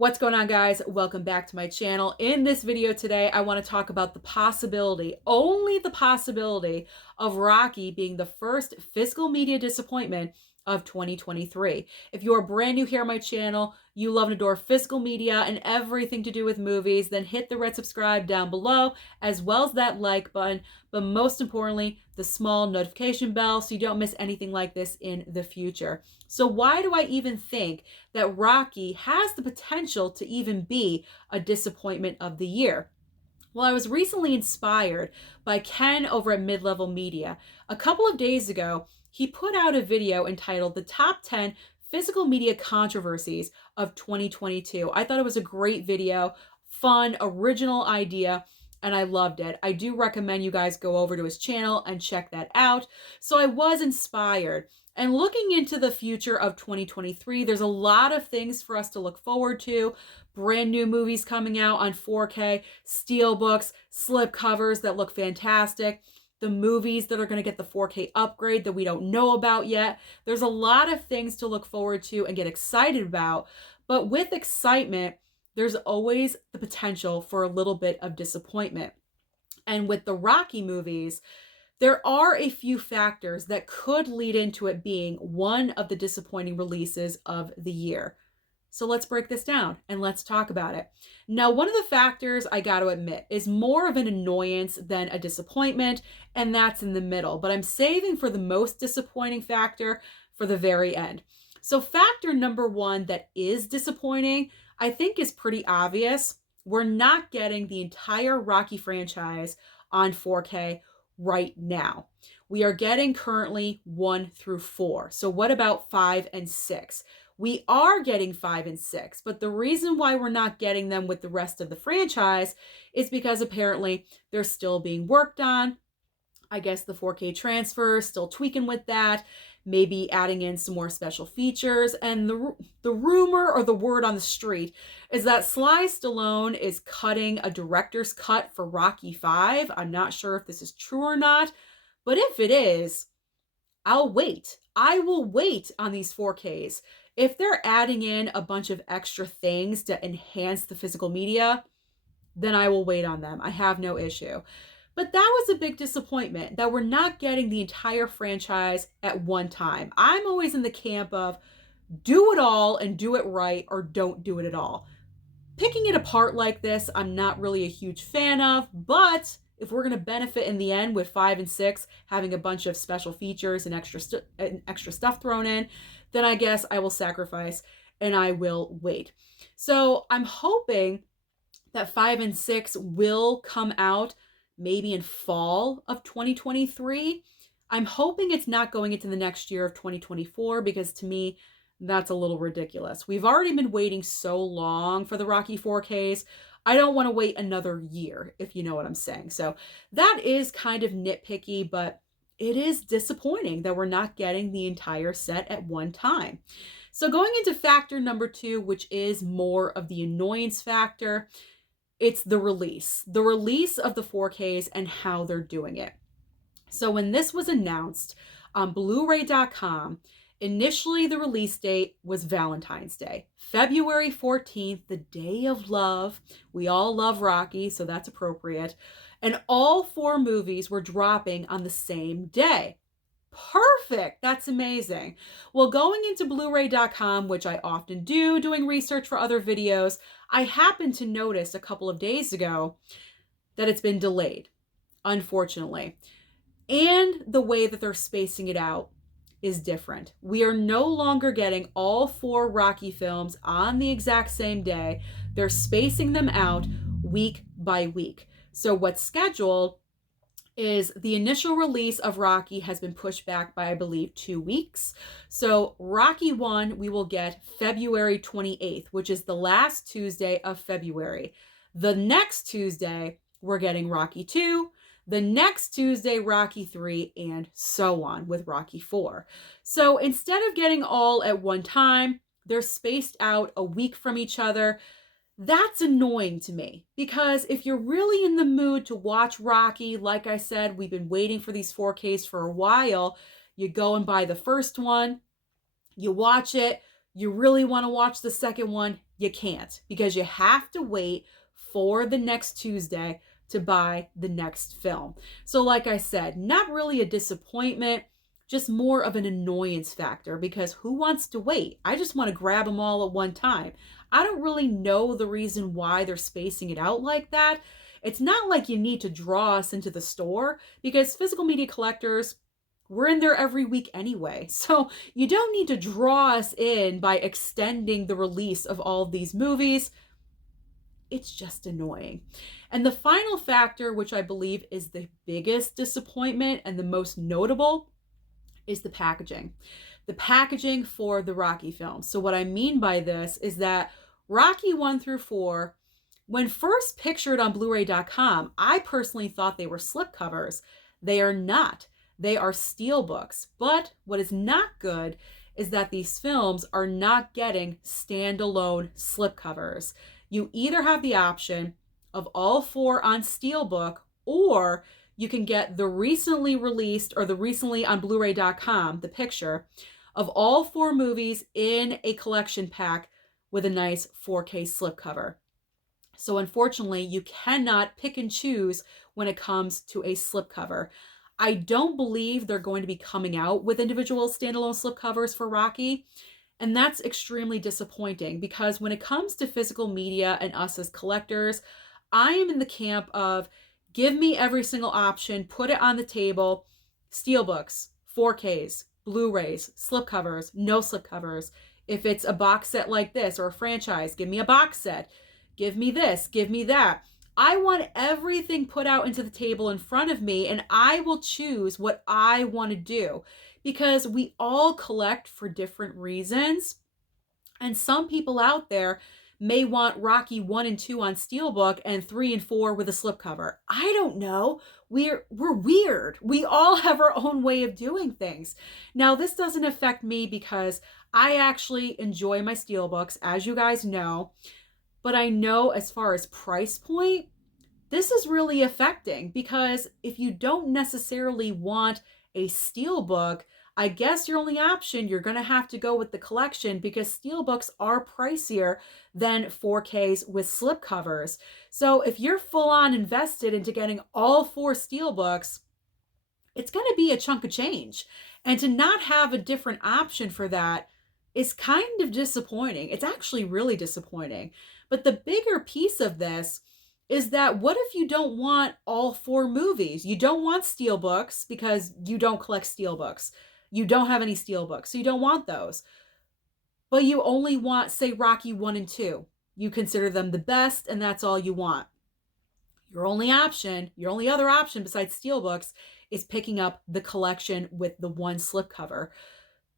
What's going on, guys? Welcome back to my channel. In this video today, I want to talk about the possibility, only the possibility, of Rocky being the first physical media disappointment of 2023. If you are brand new here on my channel, you love and adore physical media and everything to do with movies, then hit the red subscribe down below, as well as that like button, but most importantly, the small notification bell so you don't miss anything like this in the future. So why do I even think that Rocky has the potential to even be a disappointment of the year? Well, I was recently inspired by Ken over at Mid-Level Media. A couple of days ago, he put out a video entitled The Top 10 Physical Media Controversies of 2022. I thought it was a great video, fun, original idea, and I loved it. I do recommend you guys go over to his channel and check that out. So I was inspired. And looking into the future of 2023, there's a lot of things for us to look forward to. Brand new movies coming out on 4K, Steelbooks, slip covers that look fantastic, the movies that are going to get the 4K upgrade that we don't know about yet. There's a lot of things to look forward to and get excited about. But with excitement, there's always the potential for a little bit of disappointment. And with the Rocky movies, there are a few factors that could lead into it being one of the disappointing releases of the year. So let's break this down and let's talk about it. Now, one of the factors, I got to admit, is more of an annoyance than a disappointment, and that's in the middle. But I'm saving for the most disappointing factor for the very end. So factor number one that is disappointing, I think, is pretty obvious. We're not getting the entire Rocky franchise on 4K right now. We are getting currently 1 through 4. So what about 5 and 6? We are getting 5 and 6, but the reason why we're not getting them with the rest of the franchise is because apparently they're still being worked on. I guess the 4K transfer, still tweaking with that, maybe adding in some more special features. And the rumor or the word on the street is that Sly Stallone is cutting a director's cut for Rocky 5. I'm not sure if this is true or not, but if it is, I'll wait. I will wait on these 4Ks. If they're adding in a bunch of extra things to enhance the physical media, then I will wait on them. I have no issue. But that was a big disappointment that we're not getting the entire franchise at one time. I'm always in the camp of do it all and do it right, or don't do it at all. Picking it apart like this, I'm not really a huge fan of, but if we're going to benefit in the end with 5 and 6 having a bunch of special features and extra stuff thrown in, then I guess I will sacrifice and I will wait. So I'm hoping that 5 and 6 will come out maybe in fall of 2023. I'm hoping it's not going into the next year of 2024, because to me, that's a little ridiculous. We've already been waiting so long for the Rocky 4Ks. I don't want to wait another year, if you know what I'm saying. So that is kind of nitpicky, but it is disappointing that we're not getting the entire set at one time. So going into factor number 2, which is more of the annoyance factor, it's the release of the 4Ks and how they're doing it. So when this was announced on blu-ray.com, initially the release date was Valentine's Day, February 14th, the day of love. We all love Rocky, so that's appropriate. And all 4 movies were dropping on the same day. Perfect. That's amazing. Well, going into blu-ray.com, which I often do doing research for other videos, I happened to notice a couple of days ago that it's been delayed, unfortunately. And the way that they're spacing it out is different. We are no longer getting all 4 Rocky films on the exact same day. They're spacing them out week by week. So what's scheduled is the initial release of Rocky has been pushed back by, I believe, 2 weeks. So Rocky 1, we will get February 28th, which is the last Tuesday of February. The next Tuesday, we're getting Rocky 2. The next Tuesday, Rocky 3, and so on with Rocky 4. So instead of getting all at one time, they're spaced out a week from each other. That's annoying to me, because if you're really in the mood to watch Rocky, like I said, we've been waiting for these 4Ks for a while. You go and buy the first one, you watch it, you really want to watch the second one, You can't, because you have to wait for the next Tuesday to buy the next film. So like I said, not really a disappointment, just more of an annoyance factor, because who wants to wait? I just want to grab them all at one time. I don't really know the reason why they're spacing it out like that. It's not like you need to draw us into the store, because physical media collectors, we're in there every week anyway. So you don't need to draw us in by extending the release of all of these movies. It's just annoying. And the final factor, which I believe is the biggest disappointment and the most notable, is the packaging. The packaging for the Rocky films. So what I mean by this is that Rocky 1 through 4, when first pictured on blu-ray.com, I personally thought they were slipcovers. They are not. They are steelbooks. But what is not good is that these films are not getting standalone slipcovers. You either have the option of all 4 on steelbook, or you can get the recently released, or the recently on blu-ray.com, the picture of all 4 movies in a collection pack with a nice 4K slipcover. So unfortunately, you cannot pick and choose when it comes to a slipcover. I don't believe they're going to be coming out with individual standalone slipcovers for Rocky. And that's extremely disappointing, because when it comes to physical media and us as collectors, I am in the camp of give me every single option, put it on the table, steelbooks, 4Ks, Blu-rays, slipcovers, no slipcovers. If it's a box set like this or a franchise, give me a box set. Give me this, give me that. I want everything put out into the table in front of me, and I will choose what I want to do, because we all collect for different reasons. And some people out there may want Rocky 1 and 2 on steelbook and 3 and 4 with a slipcover. I don't know. We're weird. We all have our own way of doing things. Now, this doesn't affect me because I actually enjoy my steelbooks, as you guys know. But I know as far as price point, this is really affecting, because if you don't necessarily want a steelbook, I guess your only option, you're going to have to go with the collection, because steelbooks are pricier than 4Ks with slipcovers. So if you're full on invested into getting all 4 steelbooks, it's going to be a chunk of change. And to not have a different option for that is kind of disappointing. It's actually really disappointing. But the bigger piece of this is that what if you don't want all 4 movies? You don't want steelbooks because you don't collect steelbooks. You don't have any steelbooks, so you don't want those. But you only want, say, Rocky 1 and 2. You consider them the best, and that's all you want. Your only other option besides steelbooks is picking up the collection with the 1 slipcover.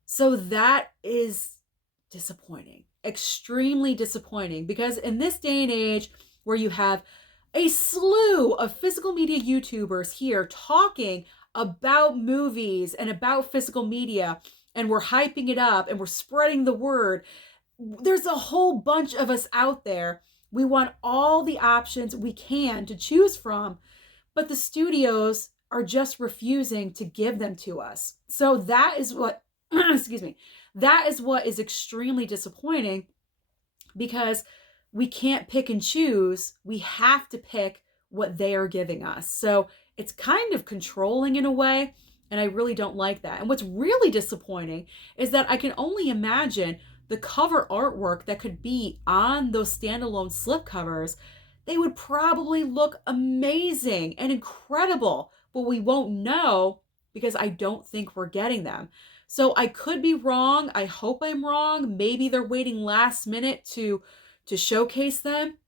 So that is disappointing. Extremely disappointing, because in this day and age where you have a slew of physical media YouTubers here talking about movies and about physical media, and we're hyping it up and we're spreading the word, there's a whole bunch of us out there. We want all the options we can to choose from, but the studios are just refusing to give them to us. So that is what excuse me, that is what is extremely disappointing, because we can't pick and choose. We have to pick what they are giving us. So it's kind of controlling in a way, and I really don't like that. And what's really disappointing is that I can only imagine the cover artwork that could be on those standalone slipcovers. They would probably look amazing and incredible, but we won't know because I don't think we're getting them. So I could be wrong. I hope I'm wrong. Maybe they're waiting last minute to showcase them,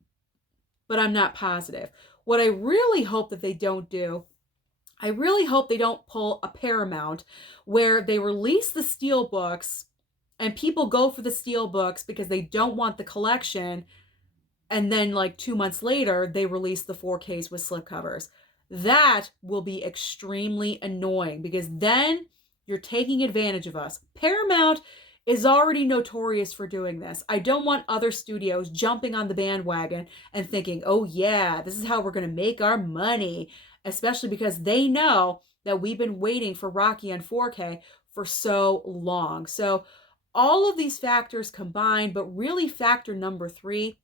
but I'm not positive. What I really hope that they don't do, I really hope they don't pull a Paramount where they release the steelbooks and people go for the steelbooks because they don't want the collection, and then like 2 months later they release the 4Ks with slipcovers. That will be extremely annoying, because then you're taking advantage of us. Paramount is already notorious for doing this. I don't want other studios jumping on the bandwagon and thinking, oh yeah, this is how we're going to make our money, especially because they know that we've been waiting for Rocky on 4K for so long. So All of these factors combined, but really factor number 3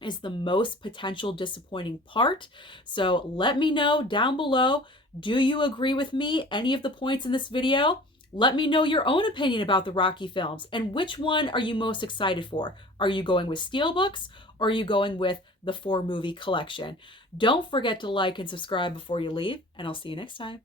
is the most potential disappointing part. So let me know down below, do you agree with me, any of the points in this video? Let me know your own opinion about the Rocky films, and which one are you most excited for? Are you going with Steelbooks, or are you going with the 4-movie collection? Don't forget to like and subscribe before you leave, and I'll see you next time.